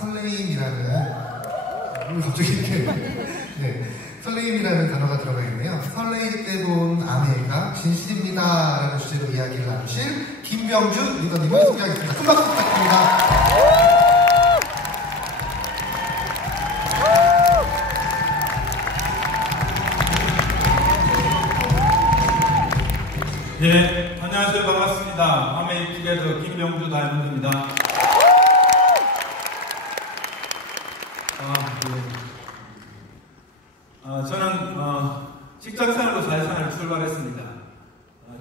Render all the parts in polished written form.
설레임이라는 갑자기 이렇게 네, 설레임이라는 단어가 들어가 있네요. 설레일 때 본 아내가 진실입니다 라는 주제로 이야기를 나누실 김병주 리더님을 소개하겠습니다. 큰 박수 부탁드립니다. 네, 안녕하세요. 반갑습니다. 아메이 투게더 김병주 다이몬드입니다. 저는 직장생활로 사회생활을 출발했습니다.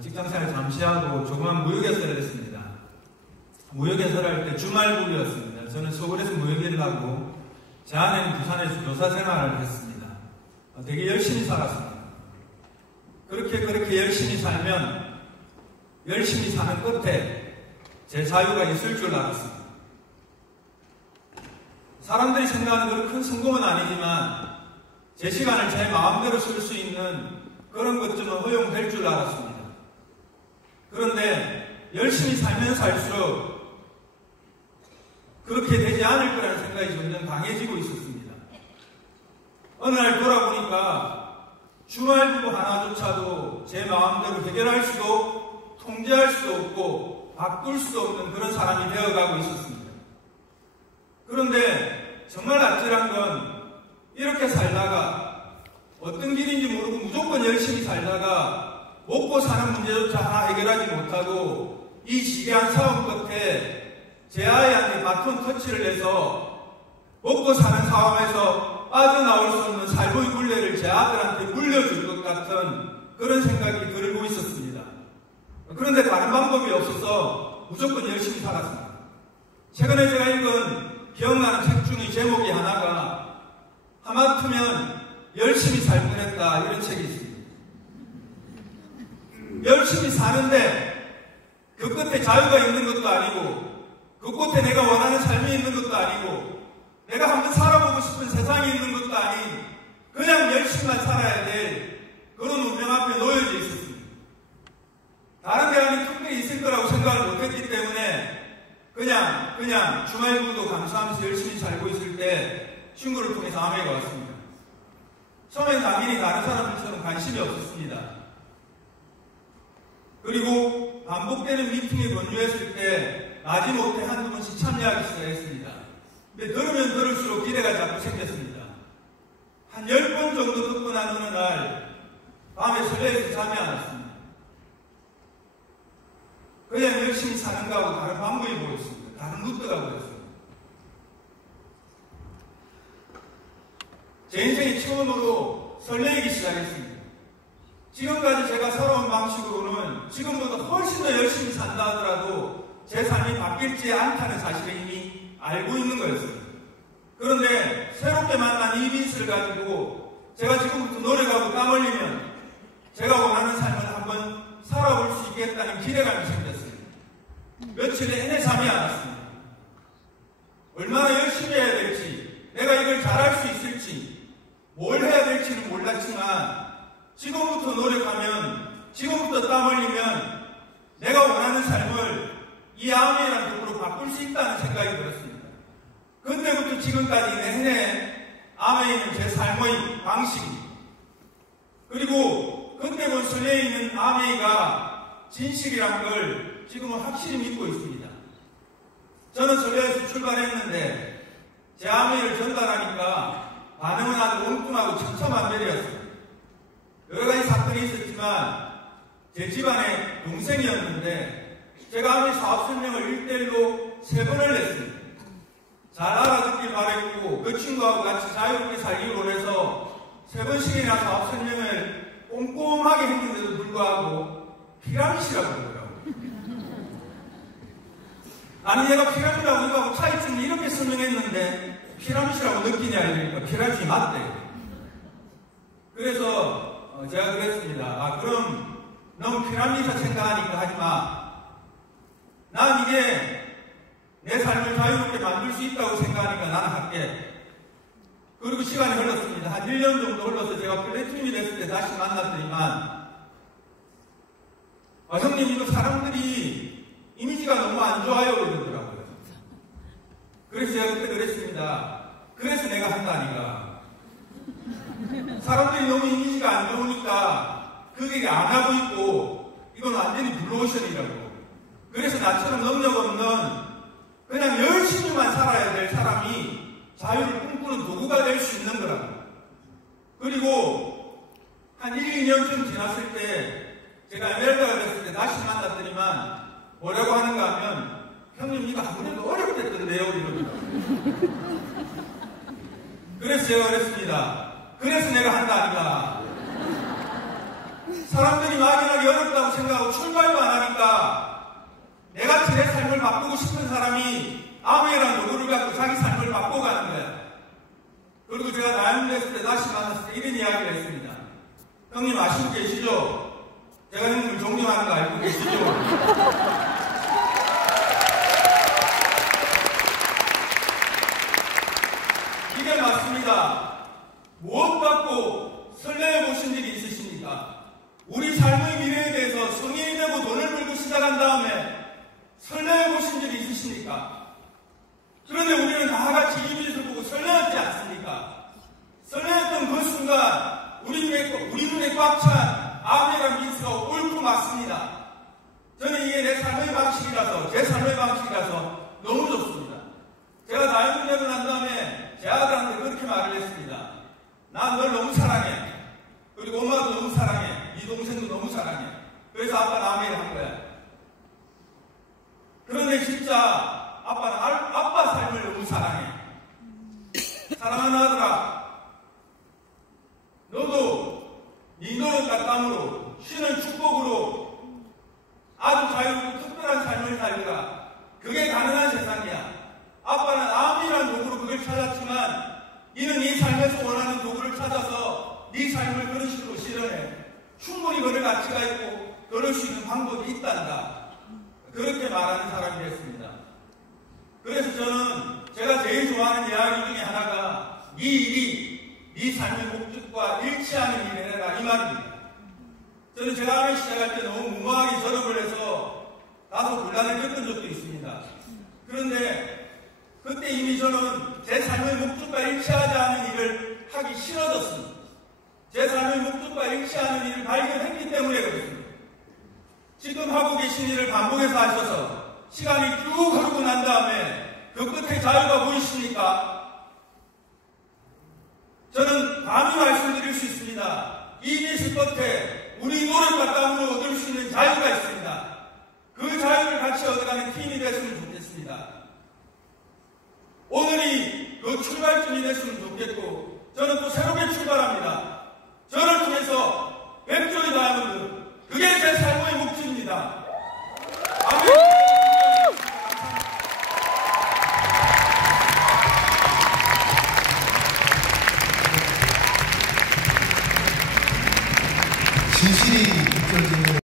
직장생활 잠시 하고 조그만 무역회사를 했습니다. 무역회사를 할 때 주말부였습니다. 저는 서울에서 무역일을 하고 제 아내는 부산에서 교사 생활을 했습니다. 되게 열심히 살았습니다. 그렇게 열심히 살면 열심히 사는 끝에 제 자유가 있을 줄 알았습니다. 사람들이 생각하는 그런 큰 성공은 아니지만 제 시간을 제 마음대로 쓸 수 있는 그런 것쯤은 허용될 줄 알았습니다. 그런데 열심히 살면 살수록 그렇게 되지 않을 거라는 생각이 점점 강해지고 있었습니다. 어느 날 돌아보니까 주말부부 하나조차도 제 마음대로 해결할 수도 통제할 수도 없고 바꿀 수도 없는 그런 사람이 되어가고 있었습니다. 그런데 정말 아찔한 건 이렇게 살다가 어떤 길인지 모르고 무조건 열심히 살다가 먹고 사는 문제조차 하나 해결하지 못하고 이 지대한 싸움 끝에 제 아이한테 바톤 터치를 해서 먹고 사는 상황에서 빠져나올 수 없는 살보이 굴레를 제 아들한테 물려줄 것 같은 그런 생각이 들고 있었습니다. 그런데 다른 방법이 없어서 무조건 열심히 살았습니다. 최근에 제가 읽은 기억나는 책 중의 제목이 하나가 하마터면 열심히 살 뻔했다 이런 책이 있습니다. 열심히 사는데 그 끝에 자유가 있는 것도 아니고 그 끝에 내가 원하는 삶이 있는 것도 아니고 내가 한번 살아보고 싶은 세상이 있는 것도 아닌 그냥 열심히만 살아야 될 그런 운명 앞에 놓여져 있었습니다. 다른 대안이 특별히 있을 거라고 생각을 못했기 때문에 그냥 주말부도 감수하면서 열심히 살고 있을 때 친구를 통해서 아메이가 왔습니다. 처음엔 당연히 다른 사람들처럼 관심이 없었습니다. 그리고 반복되는 미팅에 권유했을 때 마지못해 한두 번씩 참여하기 시작했습니다. 근데 들으면 들을수록 기대가 자꾸 생겼습니다. 한 10번 정도 듣고 난 어느 날 밤에 설레서 잠이 안 왔습니다. 그냥 열심히 사는 거하고 다른 방법이 보였습니다. 다른 루트가 보였습니다. 제 인생이 처음으로 설레기 시작했습니다. 지금까지 제가 살아온 방식으로는 지금보다 훨씬 더 열심히 산다 하더라도 제 삶이 바뀔지 않다는 사실을 이미 알고 있는 거였습니다. 그런데 새롭게 만난 이 빛을 가지고 제가 지금부터 노력하고 땀 흘리면 제가 원하는 삶을 한번 살아볼 수 있겠다는 기대감이 생겼습니다. 며칠 내내 잠이 안 왔습니다. 얼마나 열심히 해야 될지, 내가 이걸 잘할 수 있을지, 뭘 해야 될지는 몰랐지만 지금부터 노력하면, 지금부터 땀 흘리면 내가 원하는 삶을 이 아메이라는 쪽으로 바꿀 수 있다는 생각이 들었습니다. 그때부터 지금까지 내내 아메이는 제 삶의 방식입니다. 그리고 그때 본 설레 있는 아메이가 진실이란 걸 지금은 확실히 믿고 있습니다. 저는 설레에서 출발했는데 제 아메이를 전달하니까 반응은 아주 엉뚱하고 천차만별이었습니다. 여러 가지 사건이 있었지만 제 집안의 동생이었는데 제가 아메이 사업 설명을 1대1로 3번을 냈습니다. 잘 알아듣길 바랬고 그 친구하고 같이 자유롭게 살기로 원해서 3번씩이나 사업 설명을 꼼꼼하게 했는데도 불구하고 피라밋이라고 그러더라고요. 아니 얘가 피라밋이라고 이거하고 차이점을 이렇게 설명했는데 피라밋이라고 느끼냐 이러니까 피라밋이 맞대. 그래서 제가 그랬습니다. 그럼 너무 피라밋이라 생각하니까 하지마. 난 이게 내 삶을 자유롭게 만들 수 있다고 생각하니까 나는 할게. 그리고 시간이 흘렀습니다. 한 1년 정도 흘러서 제가 플래티넘이 됐을 때 다시 만났더니만 형님 이거 사람들이 이미지가 너무 안 좋아요 그러더라고요. 그래서 제가 그때 그랬습니다. 그래서 내가 한다니까. 사람들이 너무 이미지가 안 좋으니까 그 길이 안 하고 있고 이건 완전히 블루오션이라고. 그래서 나처럼 능력 없는 그냥 열심히만 살아야 될 사람이 자유를 꿈꾸는 도구가 될 수 있는 거라고. 그리고 한 1, 2년쯤 지났을 때 제가 에메랄드가 됐을 때 다시 만났더니만 뭐라고 하는가 하면 형님 이거 아무래도 어렵겠던데요 이러더라고요. 그래서 제가 그랬습니다. 그래서 내가 한다니까. 사람들이 막연하게 어렵다고 생각하고 출발도 안 하니까 내같이 내 삶을 바꾸고 싶은 사람이 아무에랑 도구를 갖고 자기 삶을 바꿔가는 거야. 그리고 제가 다이아몬드 했을 때 다시 만났을 때 이런 이야기를 했습니다. 형님 아시고 계시죠? 제가 형님을 존경하는 거 알고 계시죠? 이게 맞습니다. 무엇 갖고 설레어 보신 적이 있으십니까? 우리 삶의 미래에 대해서 성인이 되고 돈을 벌고 시작한 다음에 설레어 보신 적이 있으십니까? 그런데 우리는 다 같이 이 빛을 보고 설레었지 않습니까? 설레었던 그 순간 우리 눈에 꽉 찬 아멘이라는 빛으로 옳고 맞습니다. 저는 이게 내 삶의 방식이라서, 제 삶의 방식이라서 너무 좋습니다. 제가 다이아몬드 되고 난 다음에 제 아들한테 그렇게 말을 했습니다. 난 널 너무 사랑해. 그리고 엄마도 너무 사랑해. 네 동생도 너무 사랑해. 그래서 아빠는 아멘을 한 거야. 그런데 진짜 아빠는 아빠 삶을 너무 사랑해. 사랑하는 아들아, 너도 네 노력과 땀으로 쉬는 축복으로 아주 자유롭고 특별한 삶을 살리라. 그게 가능한 세상이야. 아빠는 아무리란 도구로 그걸 찾았지만 이는 이 삶에서 원하는 도구를 찾아서 네 삶을 그런 식으로 실현해. 충분히 그럴 가치가 있고 그럴 수 있는 방법이 있단다. 그렇게 말하는 사람이 됐습니다. 그래서 저는 제가 제일 좋아하는 이야기 중에 하나가 네 일이 네 삶의 목적과 일치하는 일을 해라 이 말입니다. 저는 제가 하면 시작할 때 너무 무모하게 졸업을 해서 다소 곤란을 겪은 적도 있습니다. 그런데 그때 이미 저는 제 삶의 목적과 일치하지 않은 일을 하기 싫어졌습니다. 제 삶의 목적과 일치하는 일을 발견했기 때문에 그렇습니다. 지금 하고 계신 일을 반복해서 하셔서 시간이 쭉 흐르고 난 다음에 그 끝에 자유가 보이십니까? 저는 감히 말씀드릴 수 있습니다. 이 빛의 끝에 우리 노력과 땀으로 얻을 수 있는 자유가 있습니다. 그 자유를 같이 얻어가는 팀이 됐으면 좋겠습니다. 오늘이 그 출발점이 됐으면 좋겠고 저는 또 새롭게 출발합니다. 저를 통해서 백조의 다이아몬드, 그게 제 삶의 목표입니다. 아멘. 진실이 느껴지는